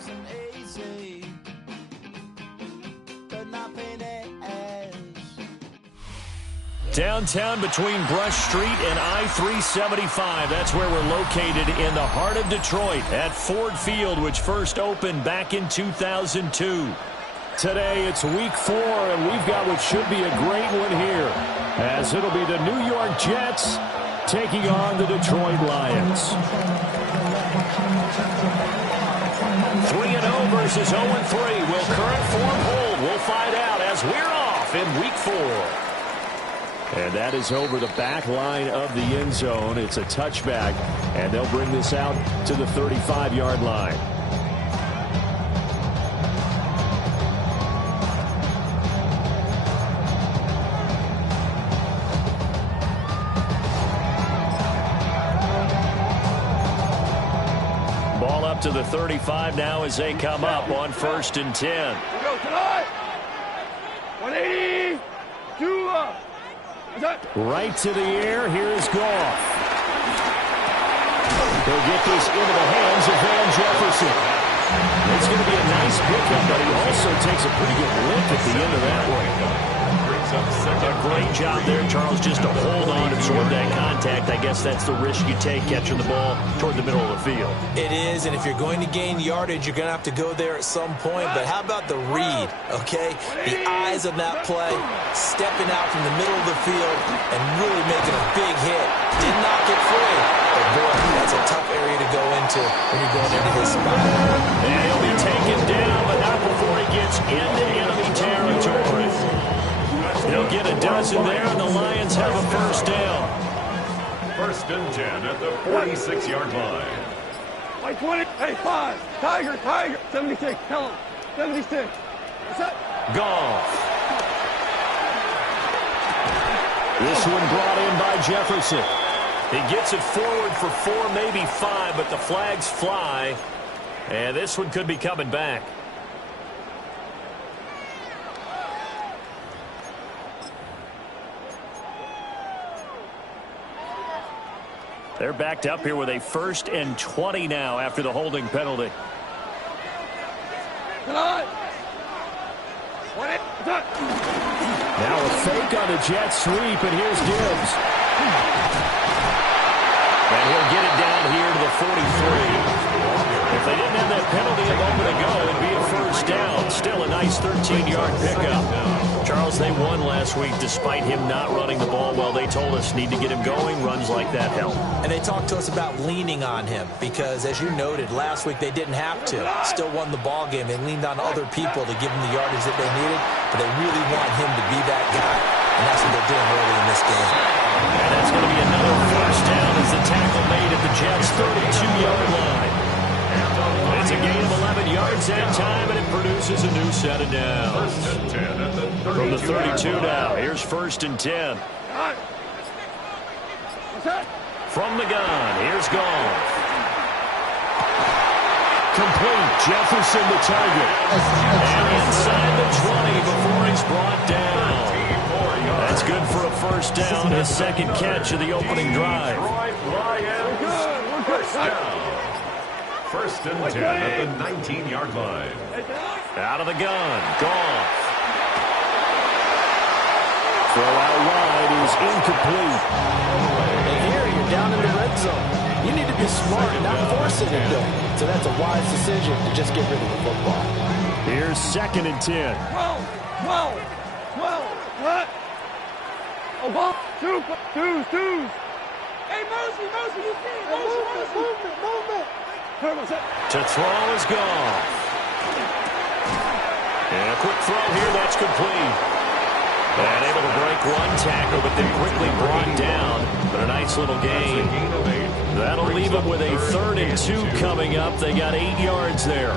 wasn't easy, but nothing is. Downtown between Brush Street and I-375. That's where we're located in the heart of Detroit at Ford Field, which first opened back in 2002. Today it's week 4, and we've got what should be a great one here, as it'll be the New York Jets taking on the Detroit Lions. 3-0 versus 0-3. Will current form hold? We'll find out as we're off in week 4. And that is over the back line of the end zone. It's a touchback, and they'll bring this out to the 35-yard line. Ball up to the 35 now as they come up on 1st and 10. We go tonight. 180. Right to the air. Here's Goff. They'll get this into the hands of Van Jefferson. It's going to be a nice pickup, but he also takes a pretty good lift at the end of that one. A great job there, Charles, just to hold on, absorb that contact. I guess that's the risk you take catching the ball toward the middle of the field. It is, and if you're going to gain yardage, you're going to have to go there at some point. But how about the read, okay? The eyes of that play, stepping out from the middle of the field and really making a big hit. Did not get free, but boy, that's a tough area to go into when you're going into his spot. And he'll be taken down, but not before he gets into enemy territory. They'll get a dozen there, and the Lions have a first down. 1st and 10 at the 46-yard line. Like 20. Hey, 5. Tiger. 76. Tell him. 76. What's that? Goff. This one brought in by Jefferson. He gets it forward for 4, maybe 5, but the flags fly. And this one could be coming back. They're backed up here with a 1st and 20 now after the holding penalty. Now a fake on the jet sweep, and here's Gibbs. And he'll get it down here to the 43. If they didn't have that penalty a moment ago, it'd be a first down. Still a nice 13-yard pickup. Charles, they won last week despite him not running the ball well. They told us need to get him going. Runs like that help. And they talked to us about leaning on him because, as you noted, last week they didn't have to. Still won the ball game. They leaned on other people to give them the yardage that they needed, but they really want him to be that guy, and that's what they're doing early in this game. And that's going to be another first down as the tackle made at the Jets' 32-yard line. It's a gain of 11 yards that time, and it produces a new set of downs. 1st and 10 at the 32 From the 32 now, here's 1st and 10. What's that? From the gun, here's Goff. Complete. Jefferson the target. And inside the 20 before he's brought down. That's good for a first down, his second catch of the opening drive. We're good. First down. 1st and 10 at the 19-yard line. Out of the gun, Goff. Throw out wide is incomplete. And here you're down in the red zone. You need to be smart and not force it into it. So that's a wise decision to just get rid of the football. Here's 2nd and 10. 12. What? Oh, ball. Twos. Hey, Mosey, you see it. Movement. To throw is Goff. And a quick throw here, that's complete. And able to break one tackle, but then quickly brought down. But a nice little gain. That'll leave them with a 3rd and 2 coming up. They got 8 yards there.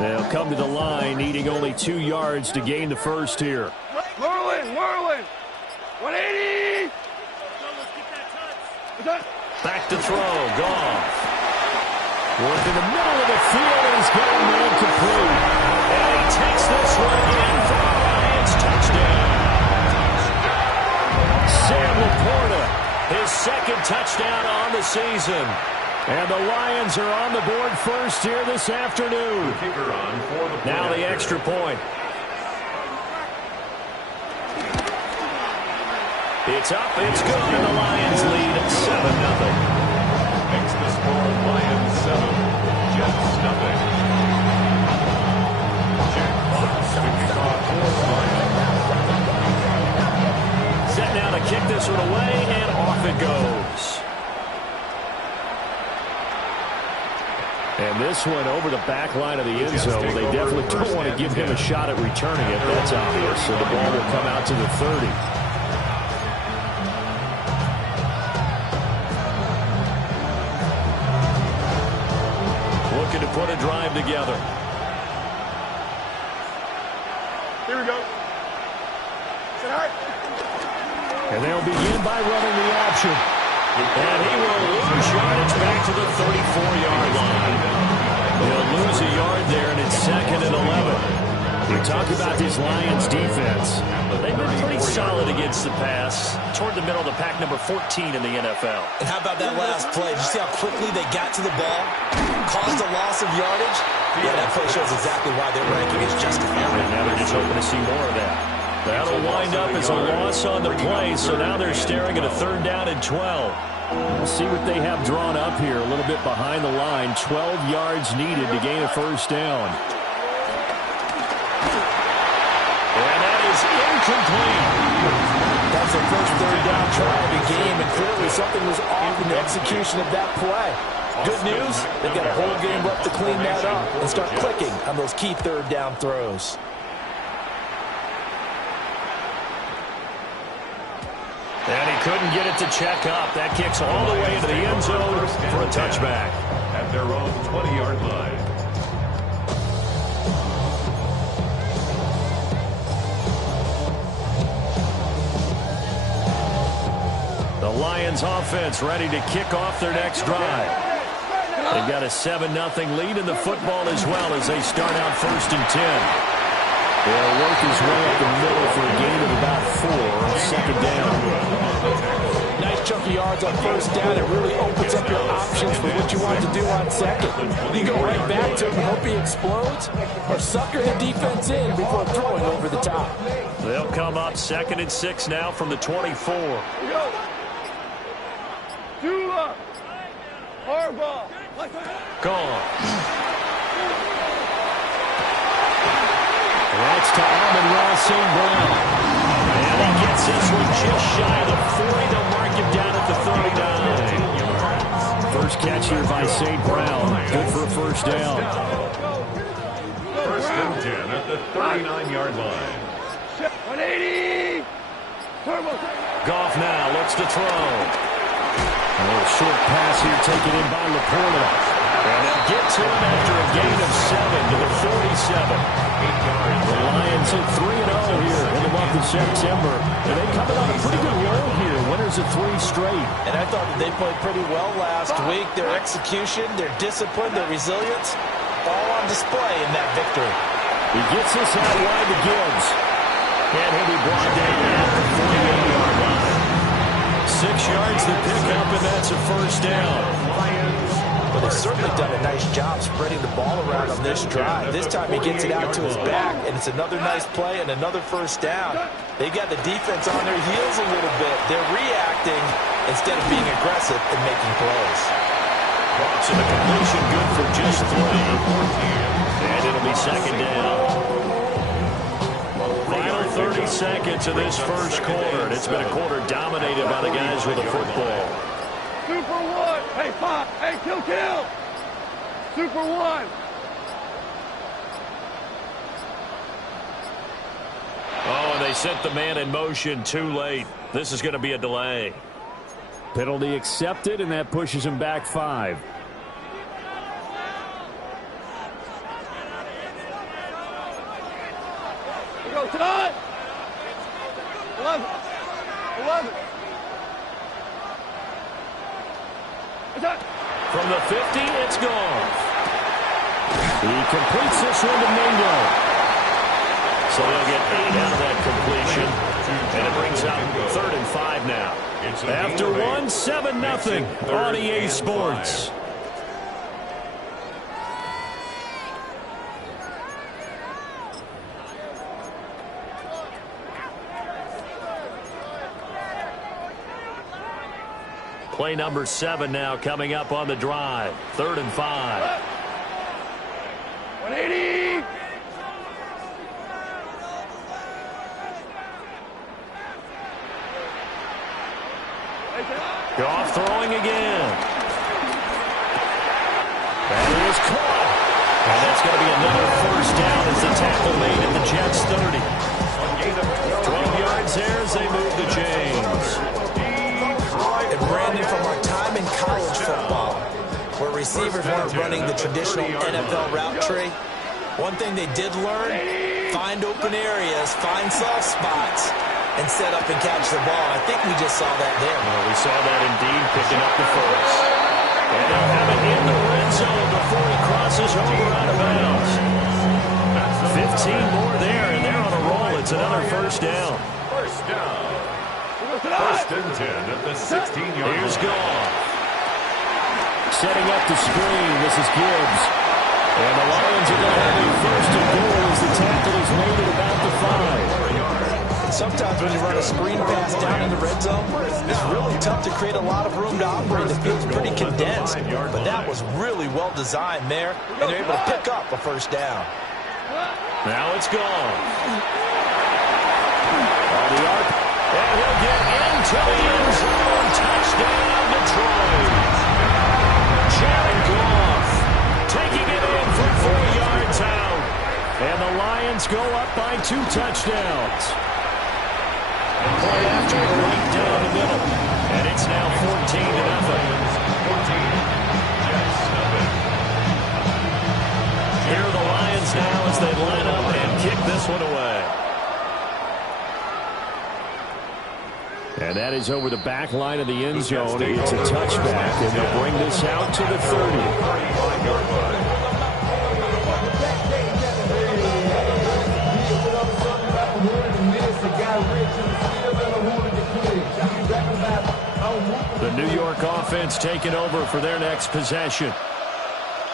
They'll come to the line, needing only 2 yards to gain the first here. Whirling. 180. Back to throw, Goff. Work in the middle of the field, and he's got him incomplete. And he takes this one in for the Lions touchdown. touchdown on the season. And the Lions are on the board first here this afternoon. Now the extra point. It's up, it's good, and the Lions lead 7-0. Makes the score Lions 7, Jets nothing. Set now to kick this one away, and off it goes. And this one over the back line of the end zone. They definitely don't want to give him a shot at returning it. That's obvious. So the ball will come out to the 30. Looking to put a drive together. Here we go. And they'll begin by running the option. And he will lose yardage back to the 34-yard line. He'll lose a yard there, and it's 2nd and 11. We talk about this Lions defense. They've been pretty solid against the pass. Toward the middle of the pack, number 14 in the NFL. And how about that last play? Did you see how quickly they got to the ball? Caused a loss of yardage? Yeah, that play shows exactly why their ranking is justified. And now they're just hoping to see more of that. That'll wind up as a loss on the play, so now they're staring at a 3rd down and 12. We'll see what they have drawn up here, a little bit behind the line. 12 yards needed to gain a 1st down. And that is incomplete. That's their first 3rd down try of the game, and clearly something was off in the execution of that play. Good news, they've got a whole game left to clean that up and start clicking on those key 3rd down throws. And he couldn't get it to check up. That kicks all the way into the end zone for a touchback. At their own 20-yard line. The Lions offense ready to kick off their next drive. They've got a 7-0 lead in the football as well as they start out 1st and 10. They'll work his way up the middle for a gain of about 4 on 2nd down. Nice chunk of yards on 1st down. It really opens up your options for what you want to do on 2nd. You go right back to him and hope he explodes, or sucker the defense in before throwing over the top. They'll come up 2nd and 6 now from the 24. Dula. Harbaugh. Gone. That's to Amon-Ra St. Brown. And he gets this one just shy of the 40. They'll mark him down at the 39. First catch here by St. Brown. Good for a 1st down. 1st and 10 at the 39-yard line. 180. Goff now looks to throw. A little short pass here taken in by Laporta. And they'll get to him after a gain of 7 to the 47. The Lions hit 3-0 here in the month of September. And they coming on a pretty good roll here. Winners of 3 straight. And I thought that they played pretty well last week. Their execution, their discipline, their resilience, all on display in that victory. He gets this out wide to Gibbs. And he'll be brought down at the 48-yard line. 6 yards to pick up, and that's a 1st down. But they've certainly done a nice job spreading the ball around on this drive. This time he gets it out to his back, and it's another nice play and another 1st down. They've got the defense on their heels a little bit. They're reacting instead of being aggressive and making plays. So the completion good for just 3. And it'll be 2nd down. Final 30 seconds of this 1st quarter. And it's been a quarter dominated by the guys with the football. Super 1. Hey, 5. Hey, kill. Super 1. Oh, and they sent the man in motion too late. This is going to be a delay. Penalty accepted, and that pushes him back 5. We go, time. 11. From the 50, it's gone. He completes this one to Mingo. So they'll get 8 out of that completion. And it brings out 3rd and 5 now. It's After one, 7-0 on EA Sports. Play number 7 now coming up on the drive. 3rd and 5. 180. Goff throwing again. That is caught. And that's going to be another first down as the tackle made at the Jets 30. 12 yards there as they move the chains. And Brandon, from our time in college football, where receivers weren't running the traditional NFL route tree, one thing they did learn, find open areas, find soft spots, and set up and catch the ball. I think we just saw that there. Well, we saw that indeed, picking up the first. And they'll have it in the red zone before he crosses over out of bounds. 15 more there, and they're on a roll. It's another first down. First down. First and 10 at the 16-yard line. Here's Goff. Setting up the screen. This is Gibbs. And the Lions are going to have a first and goal as the tackle is made at about the 5. And sometimes when you run a screen pass down in the red zone, it's really tough to create a lot of room to operate. The field's pretty condensed. But that was really well designed there, and they're able to pick up a first down. Now it's gone. On the arc. And he'll get into the end zone. Touchdown, Detroit. Jared Goff taking it in from 4 yards out. And the Lions go up by 2 touchdowns. And point after it right down the middle. And it's now 14-0. 14. Jets, nothing. Here are the Lions now as they line up and kick this one away. And that is over the back line of the end zone. It's a touchback, and they'll bring this out to the 30. The New York offense taking over for their next possession.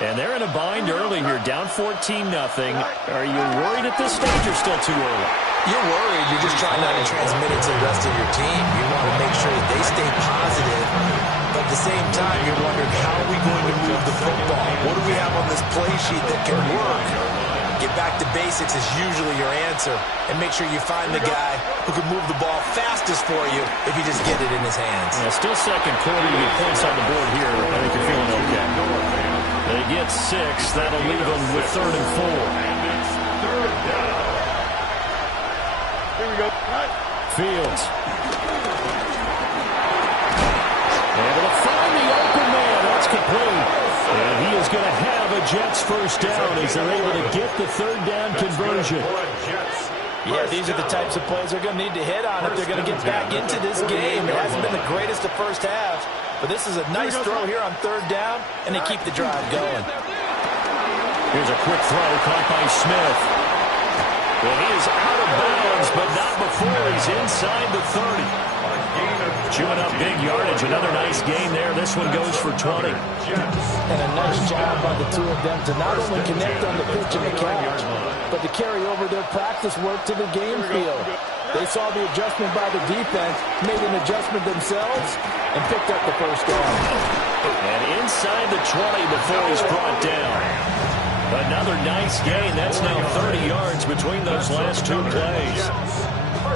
And they're in a bind early here, down 14-0. Are you worried at this stage or still too early? You're worried. You're just trying not to transmit it to the rest of your team. You want to make sure that they stay positive. But at the same time, you're wondering, how are we going to move the football? What do we have on this play sheet that can work? Get back to basics is usually your answer. And make sure you find the guy who can move the ball fastest for you if you just get it in his hands. Yeah, still second quarter. You get points on the board here. I think you're feeling okay. They get 6. That'll leave them with 3rd and 4. Third down. Here we go. Fields. Able to find the open man. That's complete. And he is going to have a Jets first down as they're able to get the 3rd down conversion. Yeah, these are the types of plays they're going to need to hit on if they're going to get back into this game. It hasn't been the greatest of first halves, but this is a nice throw here on 3rd down, and they keep the drive going. Here's a quick throw caught by Smith. Well, he is out of bounds, but not before he's inside the 30. Chewing up big yardage. Another nice gain there. This one goes for 20. And a nice job by the two of them to not only connect on the pitch and the catch, but to carry over their practice work to the game field. They saw the adjustment by the defense, made an adjustment themselves, and picked up the first down. And inside the 20 before he's brought down. Another nice gain. That's now 30 yards between those last 2 plays.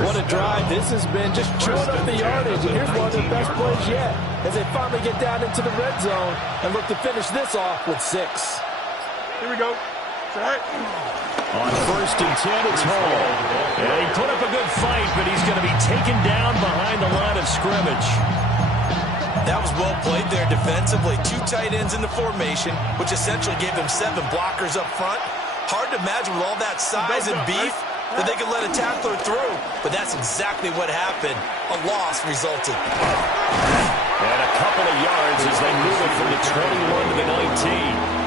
What a drive this has been, just chewing up the yardage. And here's one of their best plays yet as they finally get down into the red zone and look to finish this off with 6. Here we go. Set. On 1st and 10, it's Hall. And he put up a good fight, but he's going to be taken down behind the line of scrimmage. That was well played there defensively. 2 tight ends in the formation, which essentially gave them 7 blockers up front. Hard to imagine with all that size and beef that they could let a tackler through, but that's exactly what happened. A loss resulted. And a couple of yards as they move it from the 21 to the 19.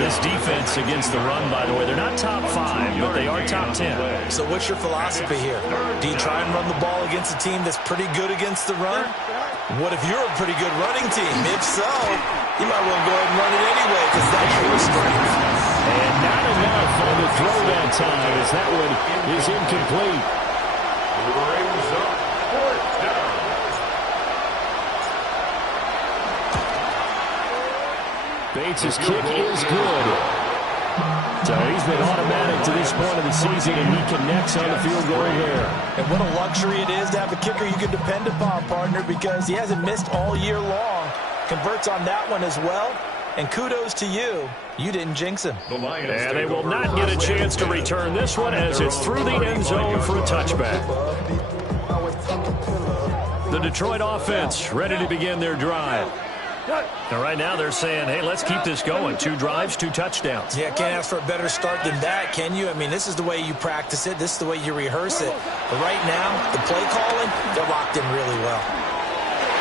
This defense against the run, by the way, they're not top 5, but they are top 10. So what's your philosophy here? Do you try and run the ball against a team that's pretty good against the run? What if you're a pretty good running team? If so, you might want to go ahead and run it anyway because that's your strength. And not enough on the throw that time as that one is incomplete. Brings up fourth down. Bates' kick is good. So he's been automatic to this point of the season, and he connects on the field goal there. And what a luxury it is to have a kicker you can depend upon, partner, because he hasn't missed all year long. Converts on that one as well. And kudos to you. You didn't jinx him. And they will not get a chance to return this one as it's through the end zone for a touchback. The Detroit offense ready to begin their drive. And right now they're saying, hey, let's keep this going. 2 drives, 2 touchdowns. Yeah, can't ask for a better start than that, can you? I mean, this is the way you practice it. This is the way you rehearse it. But right now, the play calling, they're locked in really well.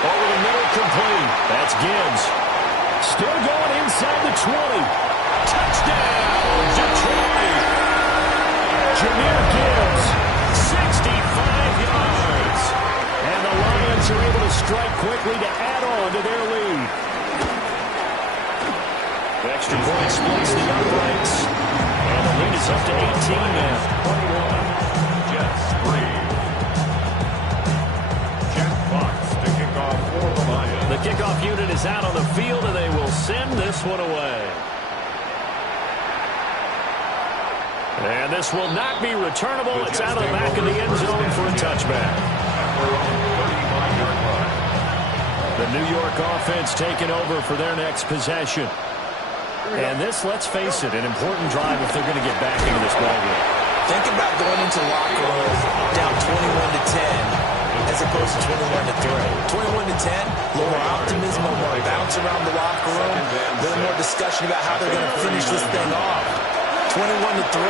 Over the middle, complete. That's Gibbs. Still going inside the 20. Touchdown, Detroit. Jahmyr Gibbs, 65 yards. And the Lions are able to strike quickly to add on to their lead. The extra point splits the uprights. And the lead is up to 18 now. 21, Jets 3. Jack Fox to kick off for the Lions. The kickoff unit is out on the field, and they will send this one away. And this will not be returnable. It's out of the back of the end zone for a touchback. The New York offense taking over for their next possession. And this, let's face it, an important drive if they're going to get back into this ballgame. Think about going into locker room down 21-10 as opposed to 21-3. 21-10, a little more optimism, a little more bounce around the locker room, a little more discussion about how they're going to finish this thing off. 21-3.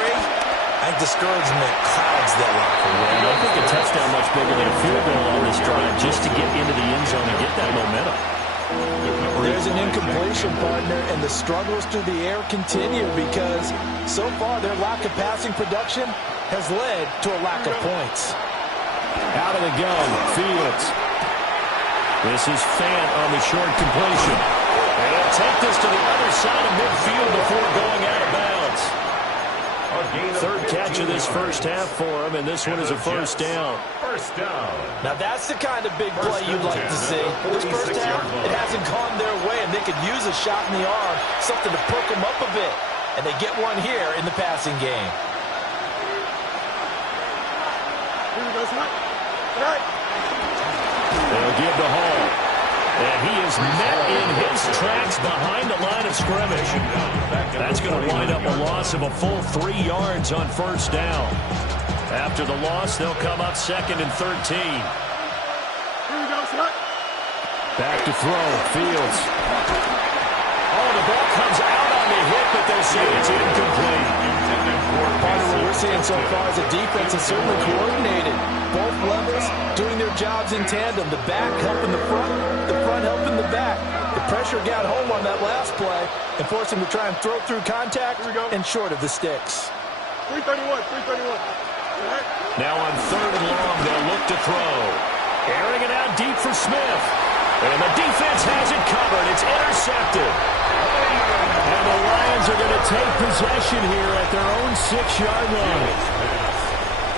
I think discouragement clouds that locker room. I don't think a touchdown much bigger than a field goal on this drive just to get into the end zone and get that momentum. There's an incompletion, partner, and the struggles through the air continue because so far their lack of passing production has led to a lack of points. Out of the gun, Fields. This is Fant on the short completion. And he'll take this to the other side of midfield before going out of bounds. Third catch of this first half for him, and this one is a first down. First down. Now that's the kind of big play you'd like to see. This first half, it hasn't gone their way, and they could use a shot in the arm, something to perk them up a bit. And they get one here in the passing game. They'll give to Hall. And he is met in his tracks behind the line of scrimmage. That's going to wind up a loss of a full 3 yards on first down. After the loss, they'll come up 2nd and 13. Back to throw, Fields. Oh, the ball comes out on the hit, but they'll say it's incomplete. Part of what we're seeing so far is the defense is certainly coordinated. Both levels doing their jobs in tandem. The back helping the front helping the back. The pressure got home on that last play and forced him to try and throw through contact and short of the sticks. 331. Now on 3rd and long, they'll look to throw. Airing it out deep for Smith. And the defense has it covered. It's intercepted. And the Lions are going to take possession here at their own 6-yard line.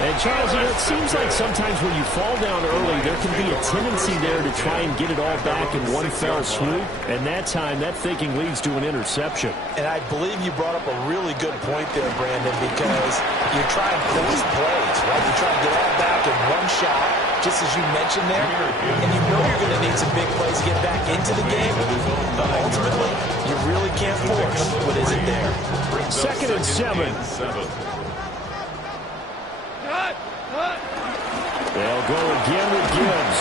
And, Charles, it seems like sometimes when you fall down early, there can be a tendency there to try and get it all back in one fell swoop. And that time, that thinking leads to an interception. And I believe you brought up a really good point there, Brandon, because you're trying to force plays, right? You try to get all back in one shot, just as you mentioned there. And you know you're going to need some big plays to get back into the game. But ultimately, you really can't force what isn't there. 2nd and 7. They'll go again with Gibbs.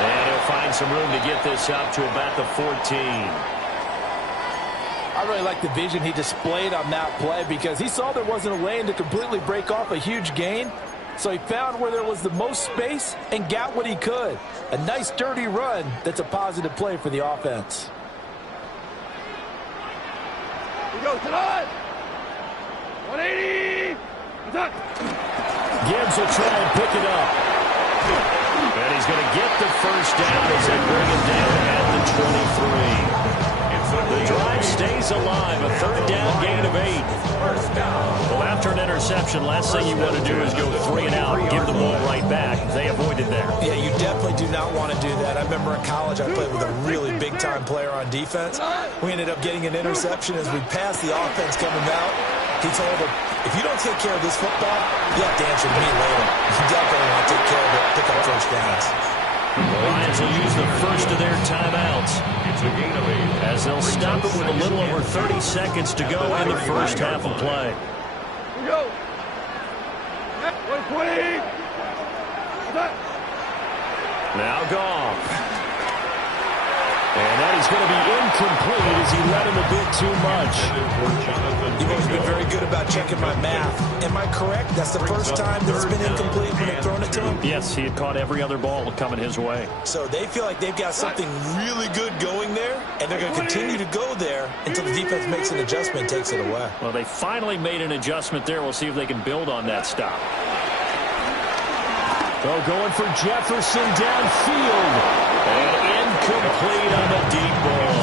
And he'll find some room to get this up to about the 14. I really like the vision he displayed on that play because he saw there wasn't a lane to completely break off a huge gain. So he found where there was the most space and got what he could. A nice dirty run that's a positive play for the offense. Go tonight. 180. Attack. Gibbs will try and pick it up. And he's going to get the first down as they bring him down at the 23. The drive stays alive. A third down gain of 8. Well, after an interception, last thing you want to do is go 3 and out, give the ball right back. They avoided that. Yeah, you definitely do not want to do that. I remember in college I played with a really big-time player on defense. We ended up getting an interception as we passed the offense coming out. He told him, if you don't take care of this football, you have to answer to me later. You definitely want to take care of it, pick up first downs. The Lions will use the first of their timeouts It's a gain of 8. as they'll stop it with a little over 30 seconds to go in the first half of play. Here we go. 120. Attack. Now Goff. And that is going to be incomplete as he let him a bit too much. You've always been very good about checking my math. Am I correct? That's the first time that it's been incomplete when they've thrown it to him? Yes, he had caught every other ball coming his way. So they feel like they've got something really good going there, and they're going to continue to go there until the defense makes an adjustment and takes it away. Well, they finally made an adjustment there. We'll see if they can build on that stop. Oh, going for Jefferson downfield. And incomplete on the deep ball.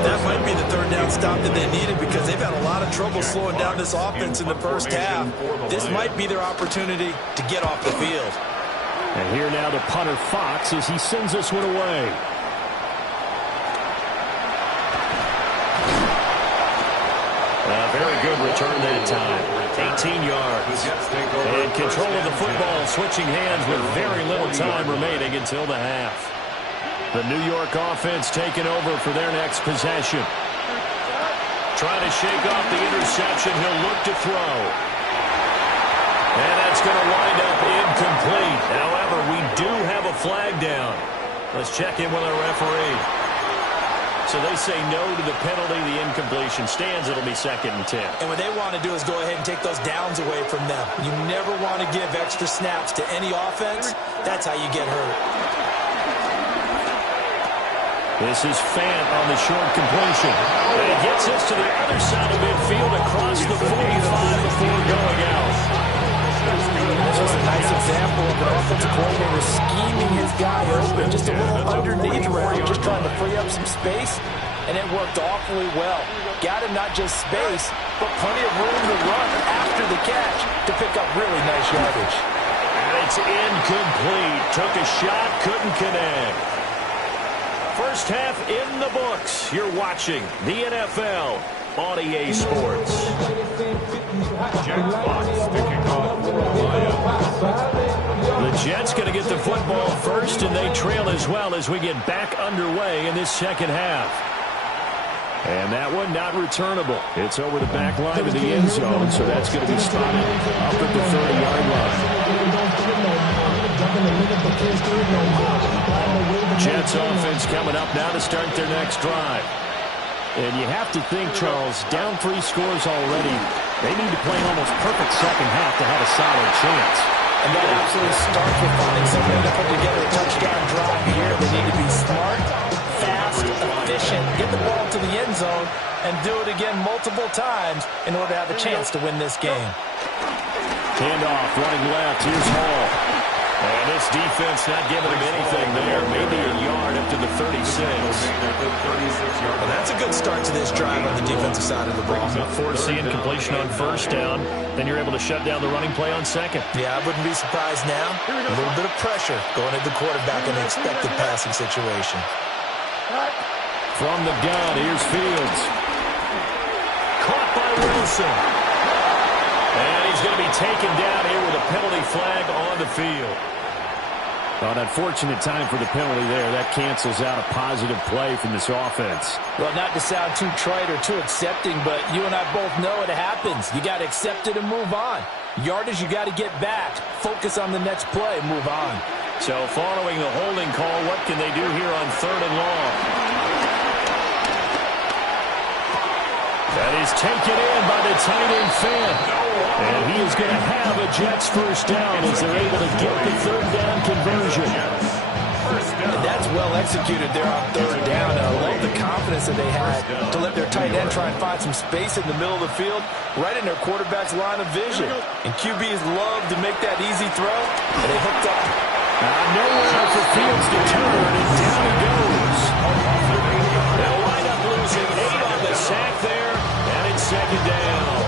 That might be the third down stop that they needed because they've had a lot of trouble slowing down this offense in the first half. This might be their opportunity to get off the field. And here now the punter Fox as he sends this one away. A very good return that time. 18 yards. And control of the football switching hands with very little time remaining until the half. The New York offense taking over for their next possession. Trying to shake off the interception. He'll look to throw. And that's going to wind up incomplete. However, we do have a flag down. Let's check in with our referee. So they say no to the penalty. The incompletion stands. It'll be 2nd and 10. And what they want to do is go ahead and take those downs away from them. You never want to give extra snaps to any offense. That's how you get hurt. This is Fant on the short completion. And he gets us to the other side of midfield across the 45 before going out. This was a nice example of an offensive coordinator scheming his guy open, just a little underneath route, just trying to free up some space, and it worked awfully well. Got him not just space, but plenty of room to run after the catch to pick up really nice yardage. And it's incomplete. Took a shot, couldn't connect. First half in the books. You're watching the NFL on EA Sports. The Jets going to get the football first, and they trail as well as we get back underway in this second half. And that one not returnable. It's over the back line of the end zone, so that's going to be spotted up at the 30-yard line. Jets offense coming up now to start their next drive. And you have to think, Charles, down 3 scores already. They need to play an almost perfect second half to have a solid chance. And that absolutely starts with finding some way to put together a touchdown drive here. They need to be smart, fast, efficient, get the ball to the end zone, and do it again multiple times in order to have a chance to win this game. Handoff, running left. Here's Hall. And this defense not giving him anything there. Maybe a yard up to the 36. Well, that's a good start to this drive on the defensive side of the ball. Forcing incompletion on first down. Then you're able to shut down the running play on second. Yeah, I wouldn't be surprised now. A little bit of pressure going at the quarterback in an expected passing situation. From the gun, here's Fields. Caught by Wilson. And he's going to be taken down here with a penalty flag on the field. Well, an unfortunate time for the penalty there. That cancels out a positive play from this offense. Well, not to sound too trite or too accepting, but you and I both know it happens. You got to accept it and move on. Yardage, you got to get back. Focus on the next play, move on. So following the holding call, what can they do here on 3rd and long? That is taken in by the tight end Fant. And he is going to have a Jets first down as they're able to get the 3rd down conversion. And that's well executed there on third down. And I love the confidence that they had to let their tight end try and find some space in the middle of the field, right in their quarterback's line of vision. And QBs love to make that easy throw, and they hooked up. Nowhere for Fields to turn, and down he goes. They'll wind up losing 8 on the sack there, and it's second down.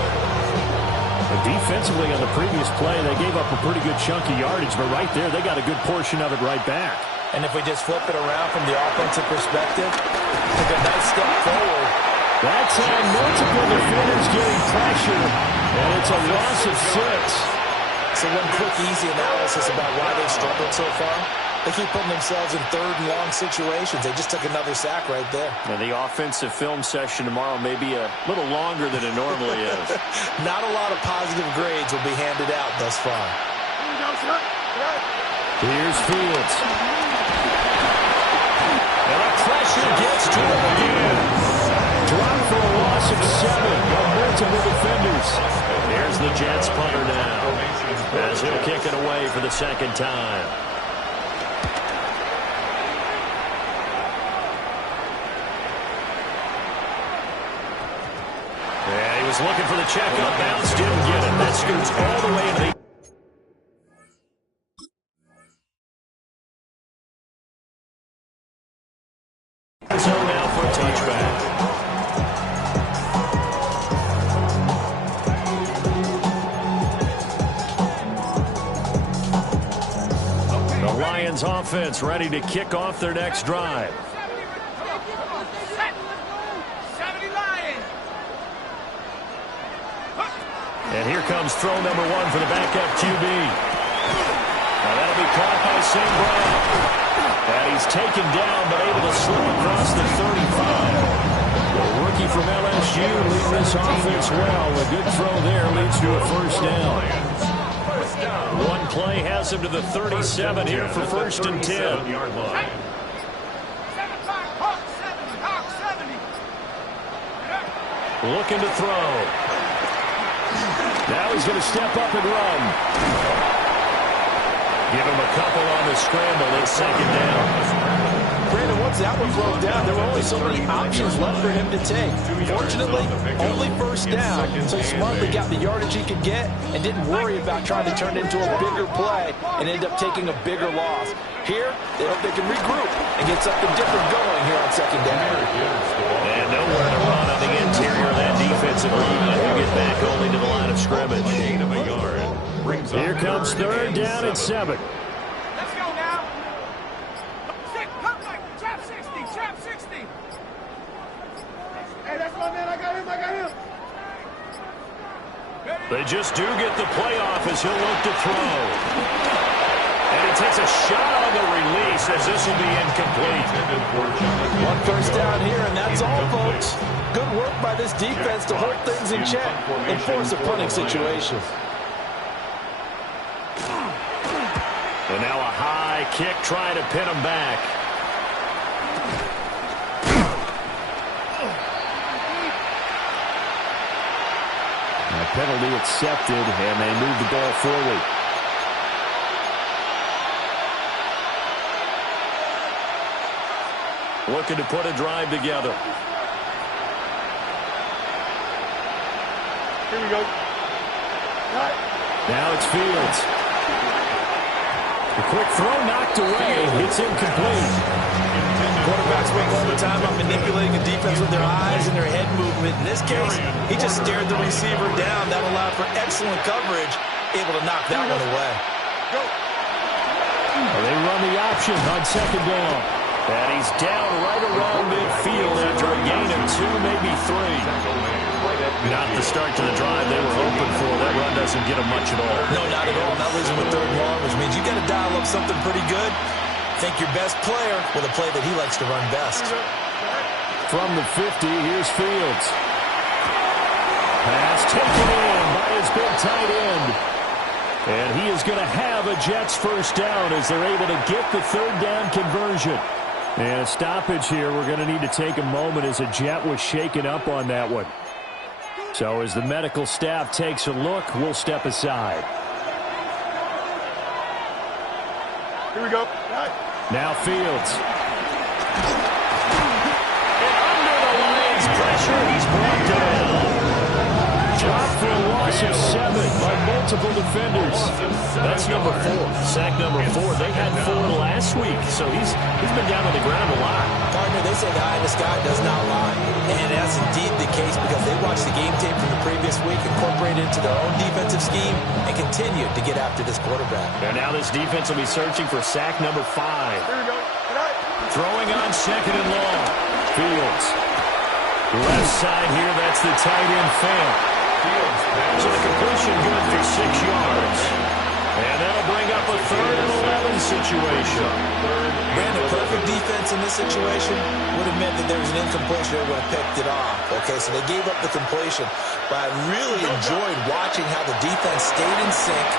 Defensively on the previous play, they gave up a pretty good chunk of yardage, but right there, they got a good portion of it right back. And if we just flip it around from the offensive perspective, took a nice step forward. That's on multiple defenders getting pressure, and it's a loss of 6. So one quick, easy analysis about why they've struggled so far. They keep putting themselves in third and long situations. They just took another sack right there. And the offensive film session tomorrow may be a little longer than it normally is. Not a lot of positive grades will be handed out thus far. Here's Fields. And the pressure gets to him again. Dropped for a loss of 7 on multiple defenders. Here's the Jets punter now, as he'll kick it away for the second time. And he was looking for the check on bounce, didn't get it. That scoots all the way into the... So now for a touchback. The Lions offense ready to kick off their next drive. And here comes throw number 1 for the backup QB. Now that'll be caught by St. Brown. And he's taken down, but able to slip across the 35. The rookie from LSU leading this offense well. A good throw there leads to a first down. One play has him to the 37 here for first and 10. Looking to throw. Now he's going to step up and run. Give him a couple on the scramble. It's second down. Brandon, once that one broke down, there were only so many options left for him to take. Fortunately, only first down, so he smartly got the yardage he could get and didn't worry about trying to turn it into a bigger play and end up taking a bigger loss. Here, they hope they can regroup and get something different going here on second down. And nowhere to run on the interior of that defensive line. He'll get back only to the line of scrimmage. Gain of a yard. Here comes third down and 7. Let's go now. Trap 60, trap 60. Hey, that's my man. I got him. They just do get the playoff as he'll look to throw. And he takes a shot on the release as this will be incomplete. One first down here, and that's all, folks. Good work by this defense to hold things in check and force a punting situation. And now a high kick trying to pin him back. A penalty accepted, and they move the ball forward. Looking to put a drive together. Here we go. Now it's Fields. The quick throw knocked away. It's incomplete. Quarterbacks work all the time on manipulating a defense with their eyes and their head movement. In this case, he just stared the receiver down. That allowed for excellent coverage, able to knock that one away. Well, they run the option on second down. And he's down right around midfield after a gain of 2, maybe 3. Not the start to the drive they were hoping for. That run doesn't get them much at all. No, not at all. Not losing with third and long, which means you got to dial up something pretty good. Think your best player with a play that he likes to run best. From the 50, here's Fields. Pass taken in by his big tight end. And he is going to have a Jets first down as they're able to get the third down conversion. And a stoppage here. We're going to need to take a moment as a Jet was shaken up on that one. So as the medical staff takes a look, we'll step aside. Here we go. Now Fields. And under the Lions' pressure, he's brought down. Dropped for a loss of 7 by multiple defenders. That's number 4. Sack number 4. They had 4 last week, so he's been down on the ground a lot. Partner, they say the eye in the sky does not lie. And that's indeed the case because they watched the game tape from the previous week, incorporated into their own defensive scheme, and continued to get after this quarterback. And now this defense will be searching for sack number 5. Here we go. Throwing on 2nd and long. Fields. Left side here, that's the tight end fail. So the completion good for 6 yards. And that'll bring up a 3rd and 11 situation. Brandon, perfect defense in this situation would have meant that there was an incompletion. They would have picked it off. Okay, so they gave up the completion. But I really enjoyed watching how the defense stayed in sync,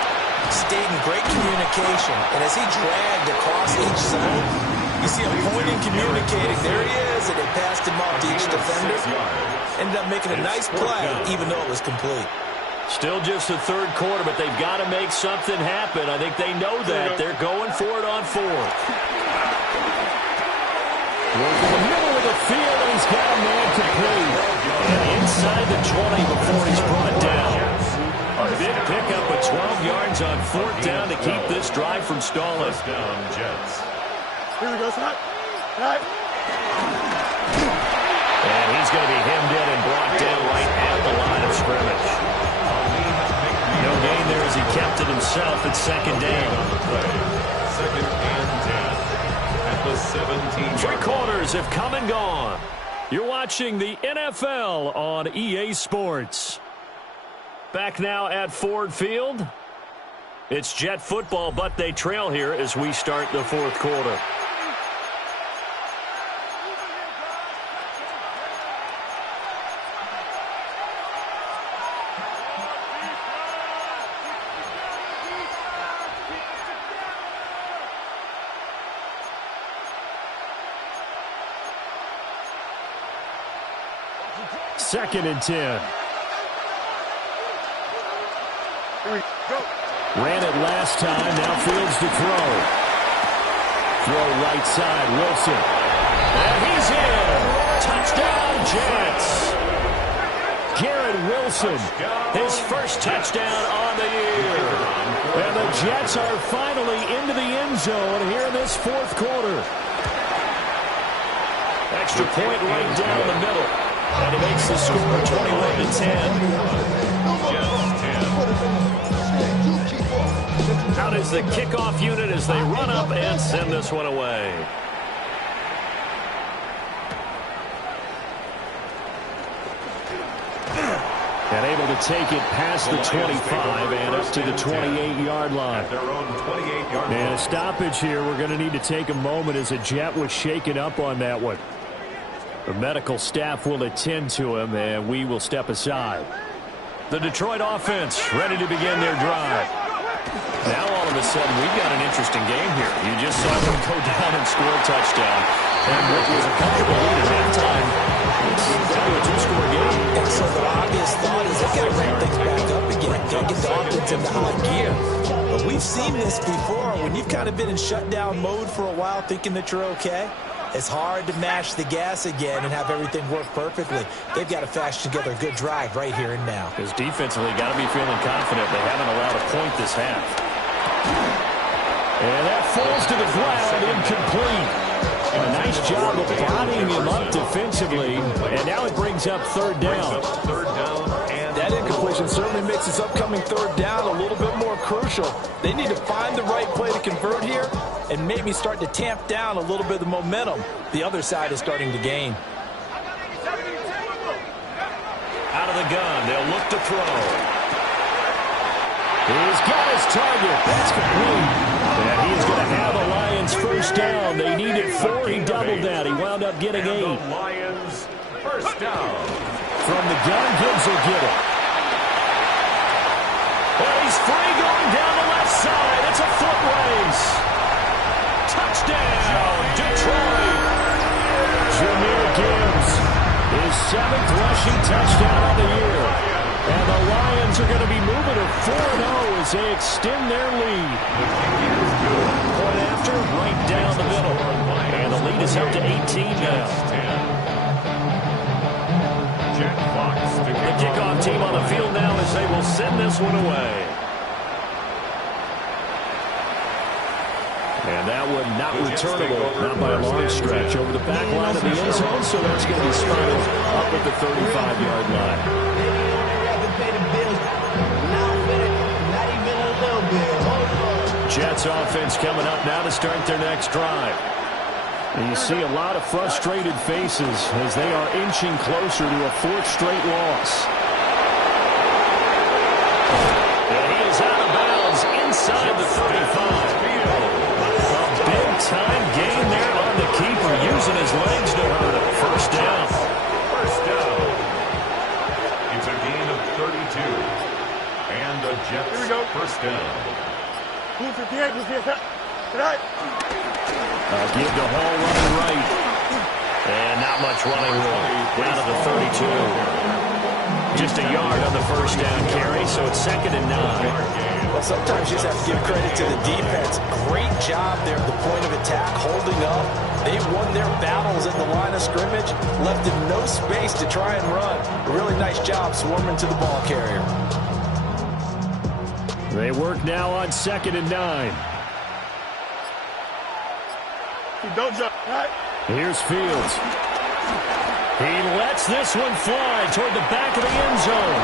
stayed in great communication. And as he dragged across each zone, you see him pointing, communicating. There he is, and they passed him off to each defender. Ended up making a nice play, even though it was complete. Still just the 3rd quarter, but they've got to make something happen. I think they know that. They're going for it on 4th. Working the middle of the field, and he's got a man complete. And inside the 20 before he's brought down. A big pickup of 12 yards on 4th down to keep this drive from stalling. Down, Jets. Here we go, Scott. And he's going to be hemmed in and brought down right at the line of scrimmage. No gain there as he kept it himself at 2nd down. 2nd and 10 at the 17. 3 quarters have come and gone. You're watching the NFL on EA Sports. Back now at Ford Field. It's Jet football, but they trail here as we start the 4th quarter. Second and 10. Ran it last time. Now Fields to throw. Throw right side. Wilson. And he's in. Touchdown, Jets. Garrett Wilson. His first touchdown on the year. And the Jets are finally into the end zone here in this 4th quarter. Extra point right down the middle. And it makes the score 21-10. Out is the kickoff unit as they run up and send this one away. And able to take it past the 25 and up to the 28-yard line. And a stoppage here. We're going to need to take a moment as a Jet was shaken up on that one. The medical staff will attend to him, and we will step aside. The Detroit offense ready to begin their drive. Now, all of a sudden, we've got an interesting game here. You just saw them go down and score a touchdown. And what was a comfortable lead at halftime, down to a 2-score game. And so the obvious thought is they've got to ramp things back up again. Got to get the offense into high gear. But we've seen this before. When you've kind of been in shutdown mode for a while thinking that you're okay, it's hard to mash the gas again and have everything work perfectly. They've got to fashion together a good drive right here and now. Because defensively, got to be feeling confident. They haven't allowed a point this half. And that falls to the ground, incomplete. A nice job of bodying him up defensively. And now it brings up 3rd down. That incompletion certainly makes this upcoming 3rd down a little bit more crucial. They need to find the right play to convert here and maybe start to tamp down a little bit of the momentum the other side is starting to gain. Out of the gun, they'll look to throw. He's got his target. That's complete. And he's going to have a Lions first down. They needed 4. He doubled that. He wound up getting 8. Lions first down. From the gun, Gibbs will get it. And he's free going down the left side. It's a foot race. Touchdown, Detroit. Jahmyr Gibbs, his 7th rushing touchdown of the year. And the Lions are going to be moving to 4-0 as they extend their lead. Point after, right down the middle. they will send this one away. And that one not returnable, not by a long stretch, over the back line of the end zone, so that's going to be spotted up at the 35-yard line. Jets offense coming up now to start their next drive. And you see a lot of frustrated faces as they are inching closer to a fourth straight loss. And he is out of bounds inside the 35. Big-time gain there on the keeper, using his legs to hurt him. First down. First down. It's a gain of 32. And the Jets first down. Give to Hall running right. And not much running room. Down to the 32. Just a yard on the first down carry, so it's 2nd and 9. Well, sometimes you just have to give credit to the defense. Great job there at the point of attack, holding up. They won their battles at the line of scrimmage, left him no space to try and run. A really nice job swarming to the ball carrier. They work now on 2nd and 9. Don't jump. Here's Fields. He lets this one fly toward the back of the end zone.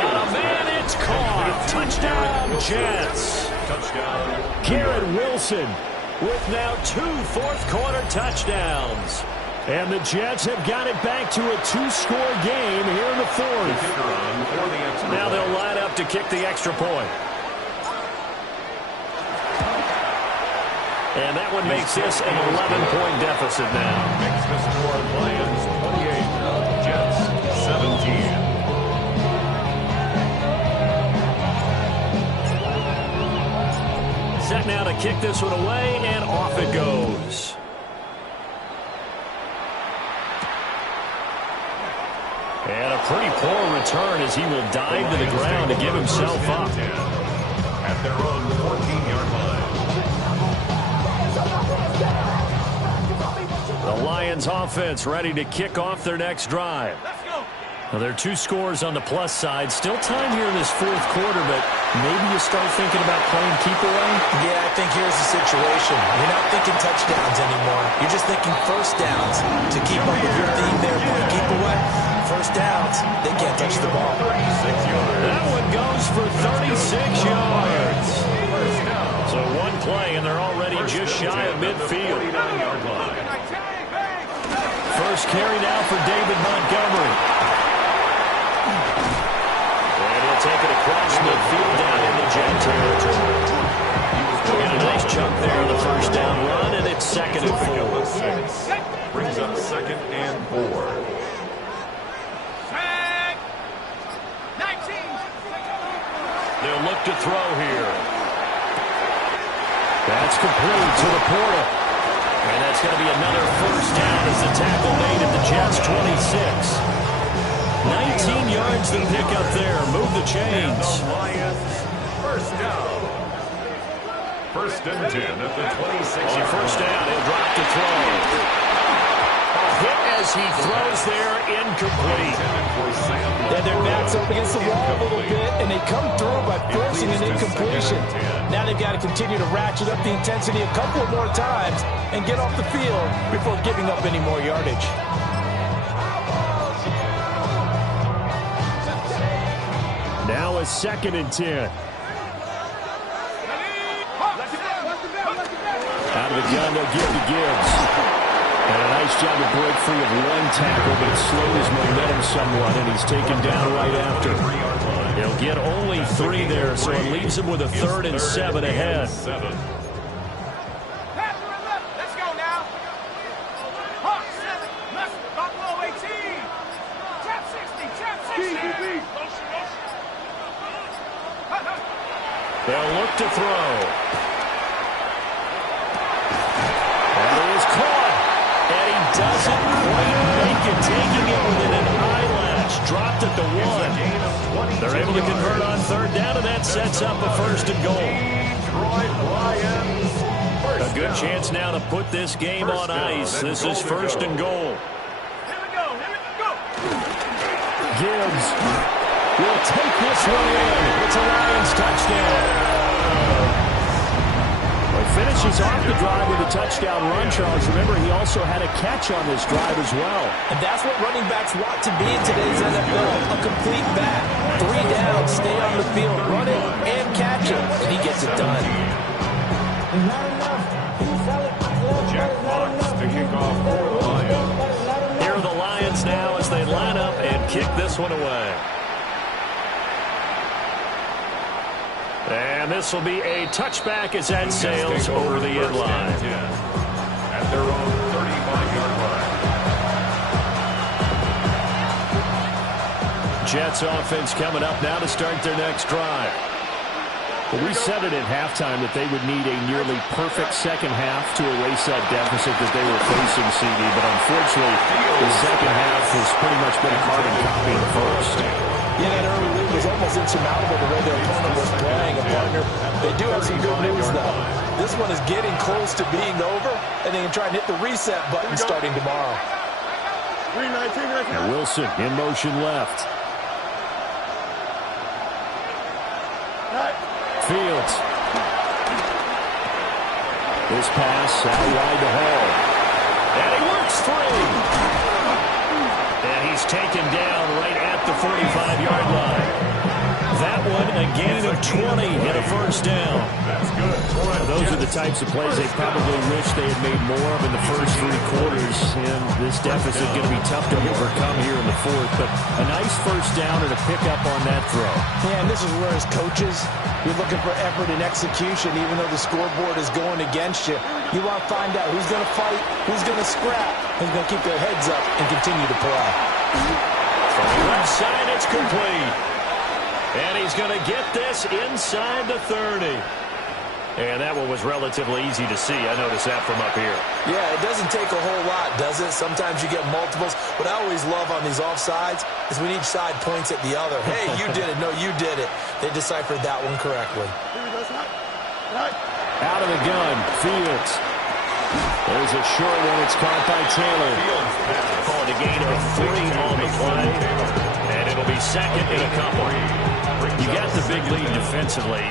Got a man, it's caught. Touchdown, Jets. Touchdown. Garrett Wilson with now 2 fourth-quarter touchdowns. And the Jets have got it back to a 2-score game here in the fourth. Now they'll line up to kick the extra point. And that one makes this an 11-point deficit now. Makes the score Lions 28, Jets 17. Set now to kick this one away, and off it goes. And a pretty poor return as he will dive to the ground to give himself up. At their own 14-yard line. The Lions offense ready to kick off their next drive. Well, there are 2 scores on the plus side. Still time here in this fourth quarter, but maybe you start thinking about playing keep away? Yeah, I think here's the situation. You're not thinking touchdowns anymore. You're just thinking first downs. To keep up with your theme there, playing keep away, first downs, they can't touch the ball. That one goes for 36 yards. So one play, and they're already just shy of midfield. First carry now for David Montgomery. And he'll take it across midfield down into Jet territory. And a nice jump there on the first down run, and it's 2nd and 4. Brings up 2nd and 4. They'll look to throw here. That's complete to the Porter. And that's going to be another first down as the tackle made at the Jets' 26. 19 yards to pick up there. Move the chains. First down. 1st and 10 at the 26. On first down, he'll drop to throw. A hit as he throws there, incomplete. Yeah, their backs up against the wall a little bit, and they come through by forcing an incompletion. Now they've got to continue to ratchet up the intensity a couple of more times and get off the field before giving up any more yardage. Now a 2nd and 10. Out of the gun, they'll give to Gibbs. And a nice job to break free of one tackle, but it slowed his momentum somewhat, and he's taken down right after. He'll get only 3 there, so it leaves him with a 3rd and 7 ahead. Let's go now. Hawk 7, Buffalo 18. Trap 60, trap 60. They'll look to throw. And it is caught. And he doesn't quite make it, taking it within an eyelash. Dropped at the 1. They're able to convert on 3rd down, and that sets up a 1st and goal. A good chance now to put this game on ice. This is 1st and goal. Here we go. Gibbs. will take this one in. It's a Lions touchdown. Well, he finishes off the drive with a touchdown run, Charles. Remember, he also had a catch on this drive as well. And that's what running backs want to be in today's NFL, a complete back. 3 down, stay on the field, run it, and catch it, and he gets it done. Jack Fox to kick off for the Lions. Here are the Lions now as they line up and kick this one away. And this will be a touchback as that sails over the end line. At their own 35-yard line. Jets offense coming up now to start their next drive. Well, we said it at halftime that they would need a nearly perfect second half to erase that deficit that they were facing, CD. But unfortunately, the second half has pretty much been a carbon copy of the first. Yeah, that early lead was almost insurmountable the way their opponent was playing. And partner, they do have some good news, though. This one is getting close to being over, and they can try and hit the reset button starting tomorrow. 319 right now. And Wilson in motion left. Fields. This pass out wide to Hall. And he works free. And he's taken down right at the 45-yard line. That one a gain of 20 and a first down. That's good. Those are the types of plays they probably wish they had made more of in the first 3 quarters. And this deficit going to be tough to overcome here in the fourth. But a nice first down and a pickup on that throw. Yeah, and this is where as coaches, you're looking for effort and execution, even though the scoreboard is going against you. You want to find out who's going to fight, who's going to scrap, who's going to keep their heads up and continue to play. From the left side, it's complete. And he's going to get this inside the 30. And that one was relatively easy to see. I noticed that from up here. Yeah, it doesn't take a whole lot, does it? Sometimes you get multiples. What I always love on these offsides is when each side points at the other. Hey, you did it. No, you did it. They deciphered that one correctly. Out of the gun, Fields. There's a short one. It's caught by Taylor. Called a gain of 3 on the play. And it'll be second in a couple. You got the big lead defensively.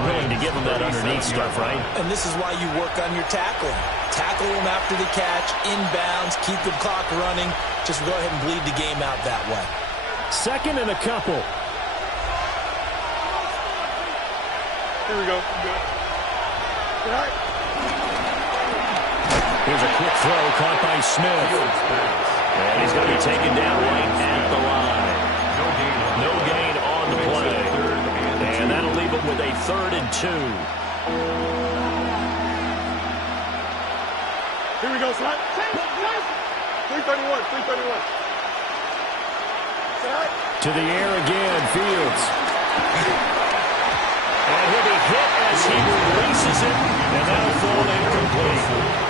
Willing to give them that underneath stuff, right? And this is why you work on your tackling. Tackle them after the catch, inbounds, keep the clock running. Just go ahead and bleed the game out that way. Second and a couple. Here we go. All right. Here's a quick throw caught by Smith. And he's going to be taken down right at the line. No gain on the play. And that'll leave him with a 3rd and 2. Here we go, son. 331. To the air again, Fields. And he'll be hit as he releases it, and that'll fall incomplete.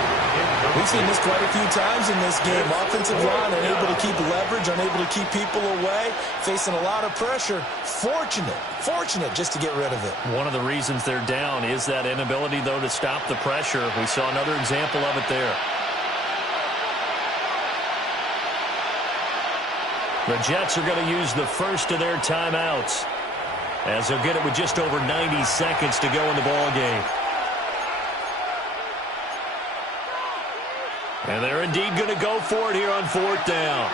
We've seen this quite a few times in this game. Offensive line unable to keep leverage, unable to keep people away, facing a lot of pressure. Fortunate just to get rid of it. One of the reasons they're down is that inability, though, to stop the pressure. We saw another example of it there. The Jets are going to use the first of their timeouts, as they'll get it with just over 90 seconds to go in the ball game. And they're indeed going to go for it here on 4th down.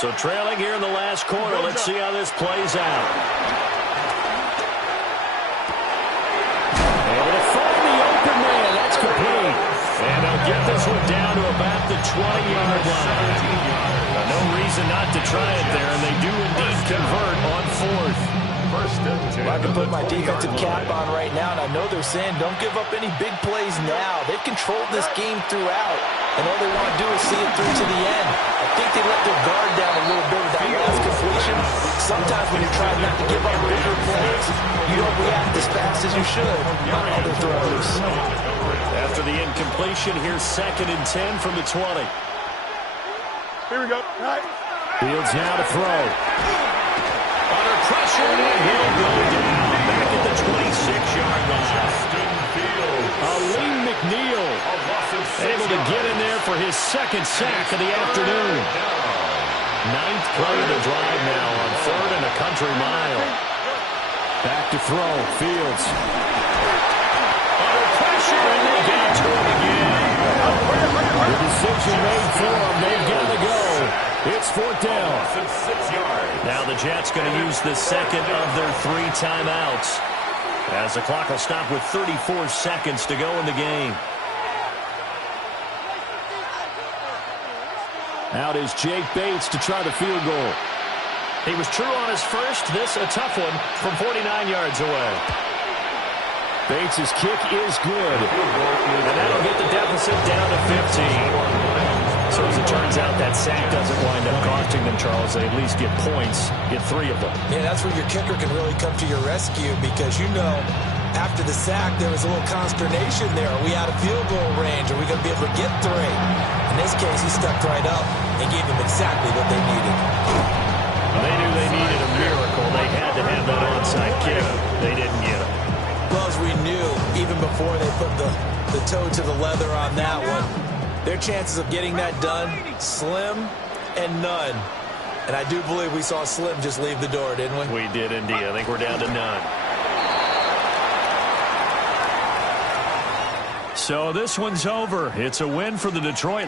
So trailing here in the last quarter. Let's see how this plays out. Able to find the open man. That's complete. And they'll get this one down to about the 20-yard line. No reason not to try it there, and they do indeed convert on 4th. I can put my defensive cap on right now, and I know they're saying don't give up any big plays now. They've controlled this game throughout, and all they want to do is see it through to the end. I think they let their guard down a little bit with that last completion. Sometimes when you're trying not to give up bigger plays, you don't react as fast as you should on other throws. After the incompletion, here's 2nd and 10 from the 20. Here we go. All right. Fields now to throw. Under pressure, and he'll go down back at the 26-yard line. Aleem McNeil able to get in there for his 2nd sack of the afternoon. Ninth play of the drive now on 3rd and a country mile. Back to throw. Fields. Under pressure, and they get to him again. The decision made for them. They've got to go. It's 4th down. 6 yards. Now the Jets going to use the second of their 3 timeouts, as the clock will stop with 34 seconds to go in the game. Out is Jake Bates to try the field goal. He was true on his first. This a tough one from 49 yards away. Bates' kick is good. And that'll get the deficit down to 15. So as it turns out, that sack doesn't wind up costing them, Charles. They at least get points, get 3 of them. Yeah, that's where your kicker can really come to your rescue, because after the sack, there was a little consternation there. Are we out of field goal range? Are we going to be able to get 3? In this case, he stepped right up and gave them exactly what they needed. They knew they needed a miracle. They had to have that onside kick. They didn't get it. Well, as we knew, even before they put the toe to the leather on that one, their chances of getting that done, slim and none. And I do believe we saw Slim just leave the door, didn't we? We did indeed. I think we're down to none. So this one's over. It's a win for the Detroit